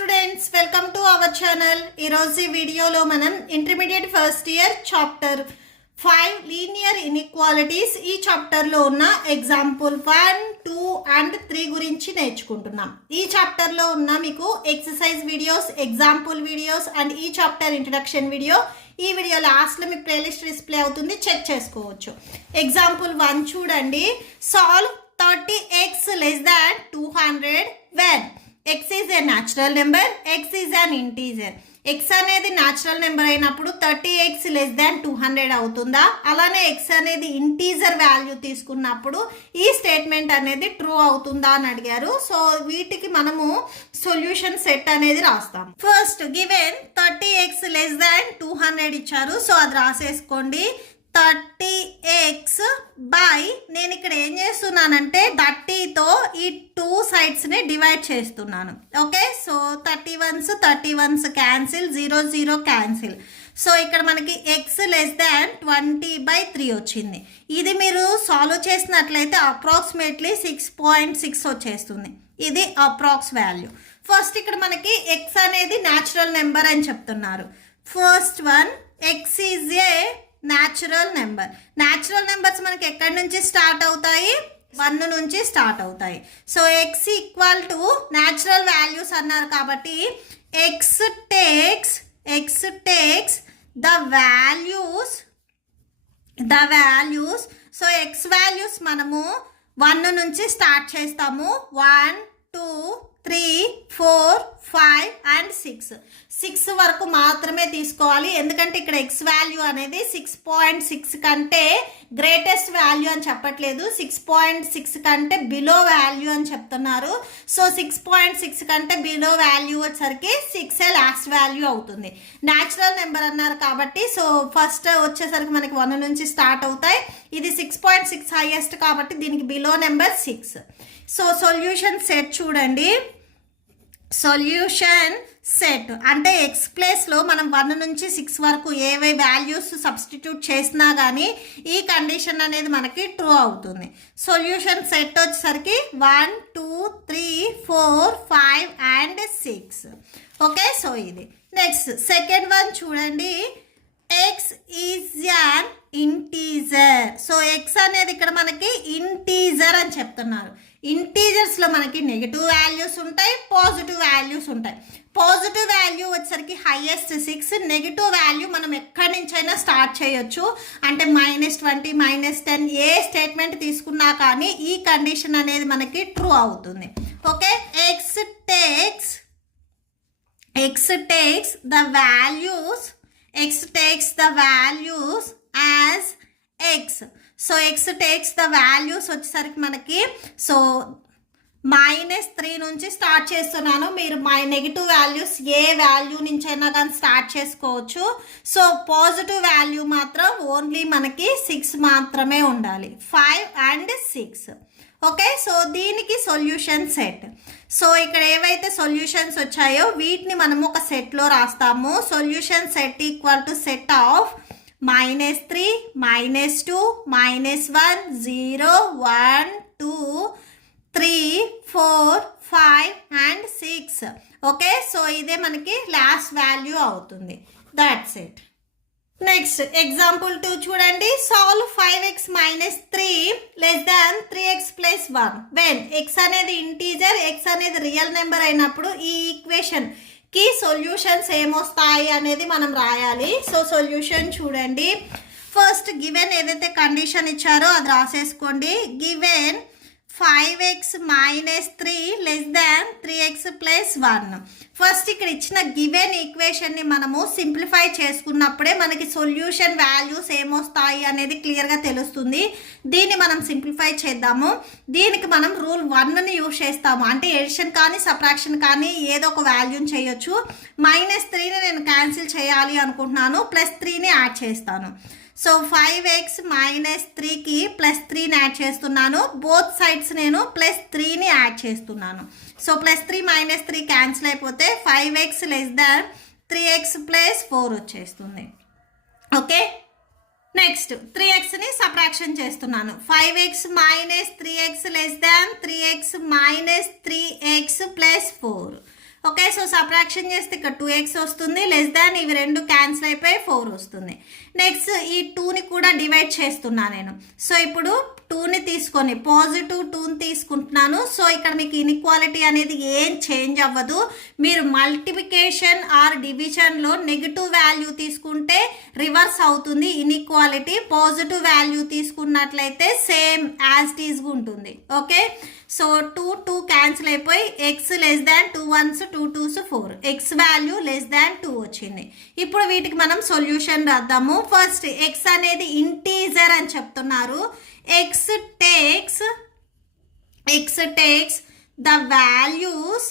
Students, welcome to our channel. ఈరోజు ఈ వీడియోలో మనం intermediate first year chapter 5 linear inequalities ఈ చాప్టర్లో ఉన్న ఎగ్జాంపుల్ 1, 2 అండ్ 3 గురించి నేర్చుకుంటున్నాం. ఈ చాప్టర్లో ఉన్న మీకు exercise videos, example videos and ఈ చాప్టర్ ఇంట్రడక్షన్ వీడియో ఈ వీడియో లాస్ట్లో మీకు ప్లేలిస్ట్ డిస్ప్లే అవుతుంది, చెక్ చేసుకోవచ్చు. ఎగ్జాంపుల్ 1 చూడండి. Solve 30x less than 200 when x is a natural number, x is an integer. x అనేది న్యాచురల్ నెంబర్ అయినప్పుడు 30x less than 200 అవుతుందా? అలానే x అనేది ఇంటీజర్ వాల్యూ తీసుకున్నప్పుడు ఈ స్టేట్మెంట్ అనేది ట్రూ అవుతుందా అని అడిగారు. సో వీటికి మనము సొల్యూషన్ సెట్ అనేది రాస్తాం. First given 30x less than 200 ఇచ్చారు. సో అది రాసేసుకోండి. 30x బై నేను ఇక్కడ ఏం చేస్తున్నానంటే 30తో ఈ 2 సైడ్స్ని డివైడ్ చేస్తున్నాను. Okay, so 31s cancel, 0 cancel. So ఇక్కడ మనకి x less than 20/3 వచ్చింది. ఇది మీరు సాల్వ్ చేసినట్లయితే అప్రాక్సిమేట్లీ 6.6 వచ్చేస్తుంది. ఇది అప్రాక్స్ వాల్యూ. ఫస్ట్ ఇక్కడ మనకి x అనేది న్యాచురల్ నెంబర్ అని చెప్తున్నారు. First one, x is a natural number. Natural numbers మనకి ఎక్కడి నుంచి స్టార్ట్ అవుతాయి? 1 నుంచి స్టార్ట్ అవుతాయి. So x equal to natural values అన్నారు కాబట్టి x takes the values. So x values మనము 1 నుంచి స్టార్ట్ చేస్తాము. 1, 2, 3, 4, 5 అండ్ 6 వరకు మాత్రమే తీసుకోవాలి. ఎందుకంటే ఇక్కడ ఎక్స్ వాల్యూ అనేది 6.6 కంటే గ్రేటెస్ట్ వాల్యూ అని చెప్పట్లేదు, 6.6 కంటే బిలో వాల్యూ అని చెప్తున్నారు. సో 6.6 కంటే బిలో వాల్యూ వచ్చేసరికి 6 లాస్ట్ వాల్యూ అవుతుంది. న్యాచురల్ నెంబర్ అన్నారు కాబట్టి సో ఫస్ట్ వచ్చేసరికి మనకి 1 నుంచి స్టార్ట్ అవుతాయి. ఇది 6.6 హైయెస్ట్ కాబట్టి దీనికి below number 6. So solution set చూడండి. సొల్యూషన్ సెట్ అంటే ఎక్స్ ప్లేస్లో మనం 1 నుంచి 6 వరకు ఏవే వాల్యూస్ సబ్స్టిట్యూట్ చేసినా కానీ ఈ కండిషన్ అనేది మనకి ట్రూ అవుతుంది. సొల్యూషన్ సెట్ వచ్చేసరికి 1, 2, 3, 4, 5 అండ్ 6. ఓకే, సో ఇది. నెక్స్ట్ సెకండ్ వన్ చూడండి. X is an integer. So X అనేది ఇక్కడ మనకి ఇంటీజర్ అని చెప్తున్నారు. ఇంటీజర్స్లో మనకి నెగిటివ్ వాల్యూస్ ఉంటాయి, పాజిటివ్ వాల్యూస్ ఉంటాయి. పాజిటివ్ వాల్యూ వచ్చేసరికి హైయెస్ట్ 6, నెగిటివ్ వాల్యూ మనం ఎక్కడి నుంచైనా స్టార్ట్ చేయొచ్చు. అంటే -20, -10 ఏ స్టేట్మెంట్ తీసుకున్నా కానీ ఈ కండిషన్ అనేది మనకి ట్రూ అవుతుంది. Okay, X takes the values as X. So X takes the values వచ్చేసరికి మనకి సో -3 నుంచి స్టార్ట్ చేస్తున్నాను. మీరు నెగిటివ్ వాల్యూస్ ఏ వాల్యూ నుంచైనా కానీ స్టార్ట్ చేసుకోవచ్చు. సో పాజిటివ్ వాల్యూ మాత్రం ఓన్లీ మనకి 6 మాత్రమే ఉండాలి, 5 అండ్ 6. ఓకే, సో దీనికి సొల్యూషన్ సెట్. సో ఇక్కడ ఏవైతే సొల్యూషన్స్ వచ్చాయో వీటిని మనము ఒక సెట్లో రాస్తాము. Solution set equal to set of -3, -2, -1, 0, 1, 2, 3, 4, 5 and 6. Okay, so ఇదే మనకి లాస్ట్ వాల్యూ అవుతుంది. That's it. నెక్స్ట్ ఎగ్జాంపుల్ 2 చూడండి. Solve 5x - 3 less than 3x plus 1 when x అనేది ఇంటీజర్, x అనేది రియల్ నెంబర్ అయినప్పుడు ఈ ఈక్వేషన్ కి సొల్యూషన్స్ ఏమొస్తాయి అనేది మనం రాయాలి. సో సొల్యూషన్ చూడండి. ఫస్ట్ గివెన్ ఏదైతే కండిషన్ ఇచ్చారో అది రాసేసుకోండి. Given 5x - 3 less than 3x plus 1. First ఇక్కడ ఇచ్చిన గివెన్ ఈక్వేషన్ని మనము సింప్లిఫై చేసుకున్నప్పుడే మనకి సొల్యూషన్ వాల్యూస్ ఏమొస్తాయి అనేది క్లియర్గా తెలుస్తుంది. దీన్ని మనం సింప్లిఫై చేద్దాము. దీనికి మనం రూల్ 1ని యూజ్ చేస్తాము. అంటే ఎడిషన్ కానీ సబ్ట్రాక్షన్ కానీ ఏదో ఒక వాల్యూని చేయొచ్చు. -3ని నేను క్యాన్సిల్ చేయాలి అనుకుంటున్నాను, +3ని యాడ్ చేస్తాను. సో 5x - 3కి +3ని యాడ్ చేస్తున్నాను. బోత్ సైడ్స్ నేను +3ని యాడ్ చేస్తున్నాను. సో +3 - 3 క్యాన్సిల్ అయిపోతే 5x less than 3x plus 4 వచ్చేస్తుంది. ఓకే, నెక్స్ట్ 3xని సబ్ట్రాక్షన్ చేస్తున్నాను. 5x - 3x less than 3x - 3x plus 4. Okay, so subtraction చేస్తే ఇక్కడ 2x వస్తుంది, లెస్ దాన్ ఇవి రెండు క్యాన్సిల్ అయిపోయి 4 వస్తుంది. నెక్స్ట్ ఈ 2ని కూడా డివైడ్ చేస్తున్నా నేను. సో ఇప్పుడు 2ని తీసుకొని పాజిటివ్ 2ని తీసుకుంటున్నాను. సో ఇక్కడ మీకు ఇన్ఈక్వాలిటీ అనేది ఏం చేంజ్ అవ్వదు. మీరు మల్టిప్లికేషన్ ఆర్ డివిజన్లో నెగిటివ్ వాల్యూ తీసుకుంటే రివర్స్ అవుతుంది ఇన్ఈక్వాలిటీ. పాజిటివ్ వాల్యూ తీసుకున్నట్లయితే సేమ్ యాజ్ ఇట్ ఈజ్గా ఉంటుంది. ఓకే, సో 2 క్యాన్సిల్ అయిపోయి X less than 2 1s 2 2s 4, X value less than 2 వచ్చింది. ఇప్పుడు వీటికి మనం సొల్యూషన్ రాద్దాము. ఫస్ట్ ఎక్స్ అనేది ఇంటీజర్ అని చెప్తున్నారు. X takes the values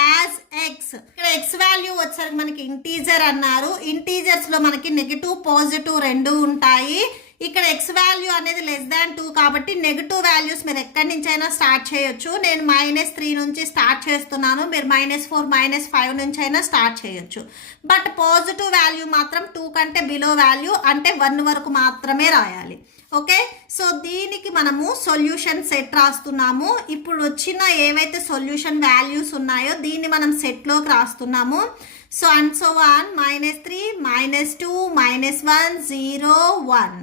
as X. ఇక్కడ ఎక్స్ వాల్యూ వచ్చేసరికి మనకి ఇంటీజర్ అన్నారు. ఇంటీజర్స్లో మనకి నెగిటివ్ పాజిటివ్ రెండు ఉంటాయి. ఇక్కడ ఎక్స్ వాల్యూ అనేది లెస్ దాన్ 2 కాబట్టి నెగిటివ్ వాల్యూస్ మీరు ఎక్కడి నుంచి అయినా స్టార్ట్ చేయొచ్చు. నేను -3 నుంచి స్టార్ట్ చేస్తున్నాను, మీరు -4 -5 నుంచి అయినా స్టార్ట్ చేయొచ్చు. బట్ పాజిటివ్ వాల్యూ మాత్రం 2 కంటే బిలో వాల్యూ అంటే 1 వరకు మాత్రమే రాయాలి. ఓకే, సో దీనికి మనము సొల్యూషన్ సెట్ రాస్తున్నాము. ఇప్పుడు వచ్చిన ఏవైతే సొల్యూషన్ వాల్యూస్ ఉన్నాయో దీన్ని మనం సెట్లోకి రాస్తున్నాము. So and so one -3 -2 -1 0 1.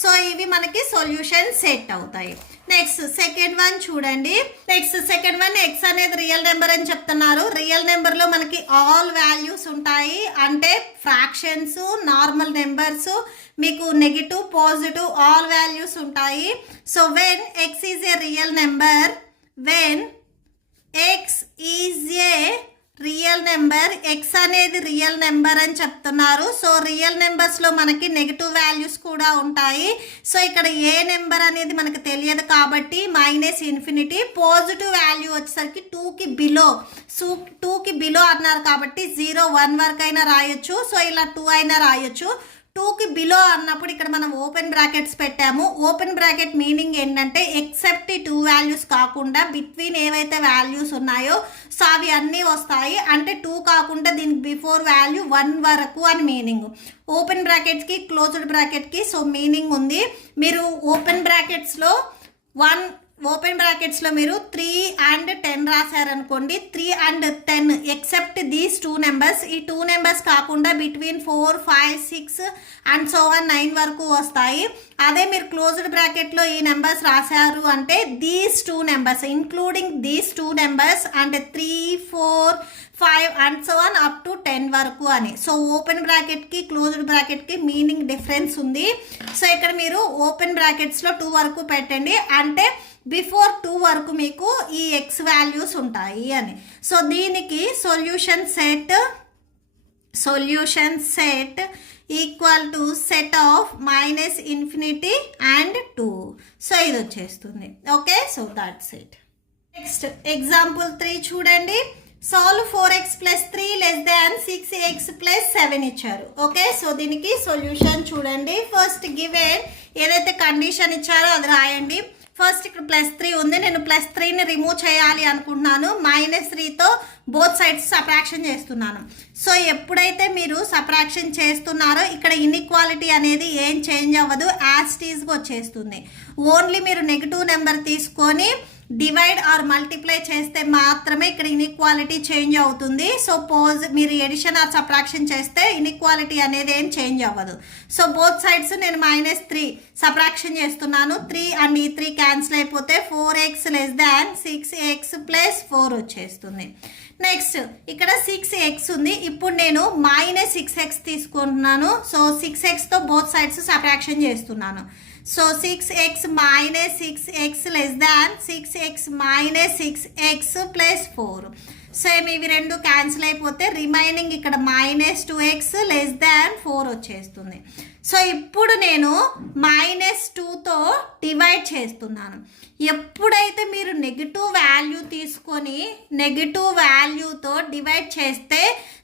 So ఇవి మనకి సొల్యూషన్ సెట్ అవుతాయి. నెక్స్ట్ సెకండ్ వన్ చూడండి. సెకండ్ వన్ ఎక్స్ అనేది రియల్ నెంబర్ అని చెప్తున్నారు. రియల్ నెంబర్లో మనకి ఆల్ వాల్యూస్ ఉంటాయి, అంటే ఫ్రాక్షన్స్, నార్మల్ నెంబర్స్, మీకు నెగిటివ్ పాజిటివ్ ఆల్ వాల్యూస్ ఉంటాయి. So when X is a real number, X అనేది రియల్ నెంబర్ అని చెప్తున్నారు. సో రియల్ నెంబర్స్లో మనకి నెగిటివ్ వాల్యూస్ కూడా ఉంటాయి. సో ఇక్కడ ఏ నెంబర్ అనేది మనకు తెలియదు కాబట్టి -∞. పాజిటివ్ వాల్యూ వచ్చేసరికి 2కి బిలో, సో 2కి బిలో అన్నారు కాబట్టి 0 1 వరకు అయినా రాయొచ్చు. సో ఇలా 2 అయినా రాయొచ్చు. 2కి బిలో అన్నప్పుడు ఇక్కడ మనం ఓపెన్ బ్రాకెట్స్ పెట్టాము. ఓపెన్ బ్రాకెట్ మీనింగ్ ఏంటంటే ఎక్సెప్ట్ 2 వాల్యూస్ కాకుండా బిట్వీన్ ఏవైతే వాల్యూస్ ఉన్నాయో సో అవి అన్నీ వస్తాయి. అంటే 2 కాకుండా దీనికి బిఫోర్ వాల్యూ 1 వరకు అని మీనింగ్. ఓపెన్ బ్రాకెట్స్కి క్లోజ్డ్ బ్రాకెట్కి సో మీనింగ్ ఉంది. మీరు ఓపెన్ బ్రాకెట్స్లో మీరు 3 and 10 రాశారనుకోండి. 3 and 10 ఎక్సెప్ట్ దీస్ 2 నెంబర్స్. ఈ 2 నెంబర్స్ కాకుండా బిట్వీన్ 4 5 6 అండ్ సో 9 వరకు వస్తాయి. అదే మీరు క్లోజ్డ్ బ్రాకెట్లో ఈ నెంబర్స్ రాశారు అంటే these 2 numbers including these 2 numbers అంటే 3 4 5 and so on up to 10 వరకు అని. సో ఓపెన్ బ్రాకెట్కి క్లోజ్డ్ బ్రాకెట్కి మీనింగ్ డిఫరెన్స్ ఉంది. సో ఇక్కడ మీరు ఓపెన్ బ్రాకెట్స్లో 2 వరకు పెట్టండి, అంటే బిఫోర్ 2 వరకు మీకు ఈ ఎక్స్ వాల్యూస్ ఉంటాయి అని. సో దీనికి solution set equal to set of -∞ and 2. So ఇది వచ్చేస్తుంది. Okay, so that's it. Next example 3 చూడండి. సాల్వ్ 4x + 3 < 6x + 7 ఇచ్చారు. ఓకే, సో దీనికి సొల్యూషన్ చూడండి. ఫస్ట్ గివెన్ ఏదైతే కండిషన్ ఇచ్చారో అది రాయండి. ఫస్ట్ ఇక్కడ +3 ఉంది, నేను +3ని రిమూవ్ చేయాలి అనుకుంటున్నాను. -3తో బోత్ సైడ్స్ సబ్ట్రాక్షన్ చేస్తున్నాను. సో ఎప్పుడైతే మీరు సబ్ట్రాక్షన్ చేస్తున్నారో ఇక్కడ ఇన్ఈక్వాలిటీ అనేది ఏం చేంజ్ అవ్వదు, యాజ్ ఇట్ ఈజ్గా వచ్చేస్తుంది. ఓన్లీ మీరు నెగిటివ్ నెంబర్ తీసుకొని డివైడ్ ఆర్ మల్టిప్లై చేస్తే మాత్రమే ఇక్కడ ఇన్ఈక్వాలిటీ చేంజ్ అవుతుంది. సో మీరు ఎడిషన్ ఆర్ సబ్ట్రాక్షన్ చేస్తే ఇన్ఈక్వాలిటీ అనేది ఏం చేంజ్ అవ్వదు. సో బోత్ సైడ్స్ నేను -3 సబ్ట్రాక్షన్ చేస్తున్నాను. 3 and ఈ 3 క్యాన్సిల్ అయిపోతే 4x < 6x + 4 వచ్చేస్తుంది. నెక్స్ట్ ఇక్కడ 6x ఉంది. ఇప్పుడు నేను -6x తీసుకుంటున్నాను. సో 6xతో బోత్ సైడ్స్ సబ్ట్రాక్షన్ చేస్తున్నాను. So 6x - 6x < 6x - 6x + 4. Same ఇవి రెండు క్యాన్సిల్ అయిపోతే రిమైనింగ్ ఇక్కడ -2x < 4 వచ్చేస్తుంది. సో ఇప్పుడు నేను -2తో డివైడ్ చేస్తున్నాను. ఎప్పుడైతే మీరు నెగిటివ్ వాల్యూ తీసుకొని నెగిటివ్ వాల్యూతో డివైడ్ చేస్తే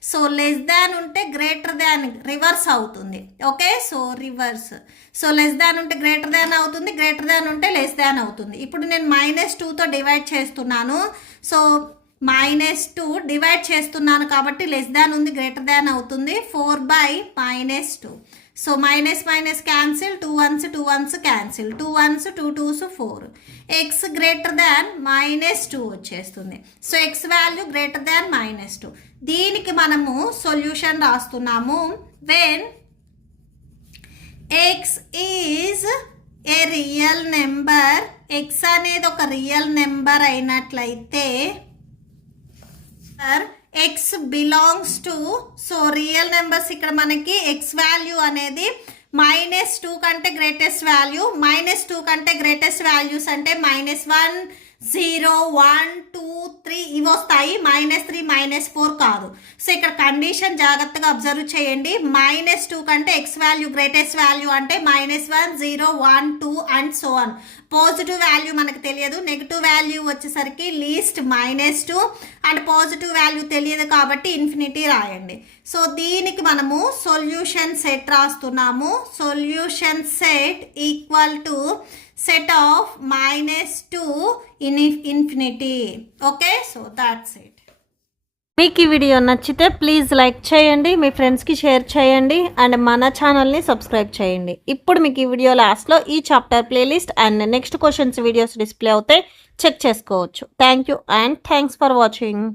సో లెస్ దాన్ ఉంటే గ్రేటర్ దాన్ రివర్స్ అవుతుంది. Okay, so reverse. So less than ఉంటే గ్రేటర్ దాన్ అవుతుంది, గ్రేటర్ దాన్ ఉంటే లెస్ దాన్ అవుతుంది. ఇప్పుడు నేను -2తో డివైడ్ చేస్తున్నాను. సో -2 డివైడ్ చేస్తున్నాను కాబట్టి లెస్ దాన్ ఉంది, గ్రేటర్ దాన్ అవుతుంది. 4/-2. So minus minus cancel, 2 1s cancel, 2 1s 2 2s 4. X greater than -2 వచ్చేస్తుంది. So X value greater than -2. దీనికి మనము సొల్యూషన్ రాస్తున్నాము. When X is a real number, X అనేది ఒక రియల్ నెంబర్ అయినట్లయితే X belongs to, so real numbers ఇక్కడ మనకి X value అనేది -2 కంటే గ్రేటెస్ట్ వాల్యూ, -2 కంటే గ్రేటెస్ట్ వాల్యూస్ అంటే -1 0 1 2 3 ఇవి వస్తాయి, -3 -4 కాదు. సో ఇక్కడ కండిషన్ జాగ్రత్తగా అబ్జర్వ్ చేయండి. -2 కంటే ఎక్స్ వాల్యూ గ్రేటెస్ట్ వాల్యూ అంటే -1 0 1 2 and so on. Positive value మనకు తెలియదు, నెగిటివ్ వాల్యూ వచ్చేసరికి లీస్ట్ -2 అండ్ పాజిటివ్ వాల్యూ తెలియదు కాబట్టి ఇన్ఫినిటీ రాయండి. సో దీనికి మనము సొల్యూషన్ సెట్ రాస్తున్నాము. Solution set equal to set of -2 in infinity. Okay, so that's it. మీకు ఈ వీడియో నచ్చితే ప్లీజ్ లైక్ చేయండి, మీ ఫ్రెండ్స్కి షేర్ చేయండి అండ్ మన ఛానల్ని సబ్స్క్రైబ్ చేయండి. ఇప్పుడు మీకు ఈ వీడియో లాస్ట్లో ఈ chapter playlist and next questions videos display అవుతాయి, చెక్ చేసుకోవచ్చు. Thank you and thanks for watching.